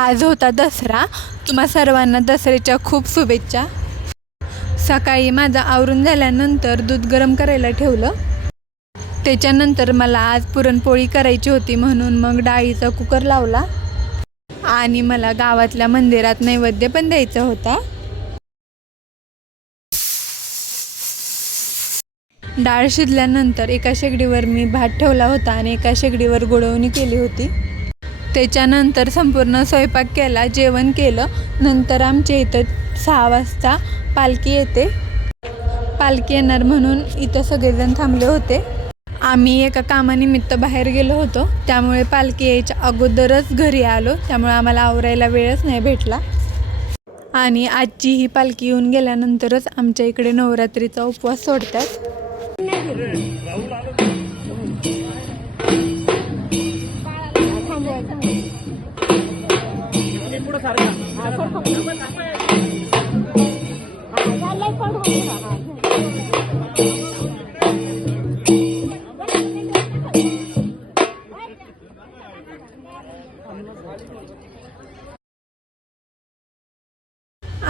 आज होता दसरा। तुम्हा सर्वांना दसऱ्याच्या खूप शुभेच्छा। सकाळी माझं आवरून झाल्यानंतर दूध गरम करायला ठेवलं। त्याच्यानंतर मला आज पुरणपोळी करायची होती म्हणून मग डाळीचा कुकर लावला आणि मला गावातल्या मंदिरात नैवेद्य पण द्यायचा होता। डाळ शिजल्यानंतर एका शेगडीवर मी भात ठेवला होता आणि एका शेगडीवर गुळवणी केली होती। त्याच्यानंतर संपूर्ण स्वयंपाक केला, जेवण केलं। नंतर आमच्या इथं 6 वाजता पालखी येते। पालखी येणार म्हणून इथं सगळेजण थांबले होते। आम्ही एका कामानिमित्त बाहेर गेलो होतो, त्यामुळे पालखी यायच्या अगोदरच घरी आलो, त्यामुळे आम्हाला आवरायला वेळच नाही भेटला। आणि आजची ही पालखी येऊन गेल्यानंतरच आमच्या इकडे नवरात्रीचा उपवास सोडतात।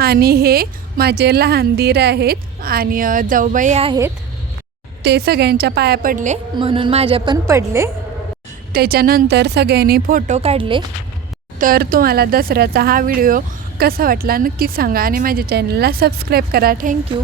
आणि हे माझे लहान दीर आहेत आणि जाऊबाई आहेत। ते सगळ्यांच्या पाया पडले म्हणून माझ्या पण पडले। त्याच्यानंतर सगळ्यांनी फोटो काढले। तर तुम्हाला दसऱ्याचा हा व्हिडिओ कसा वाटला नक्की सांगा आणि माझ्या चॅनलला सबस्क्राईब करा। थँक्यू।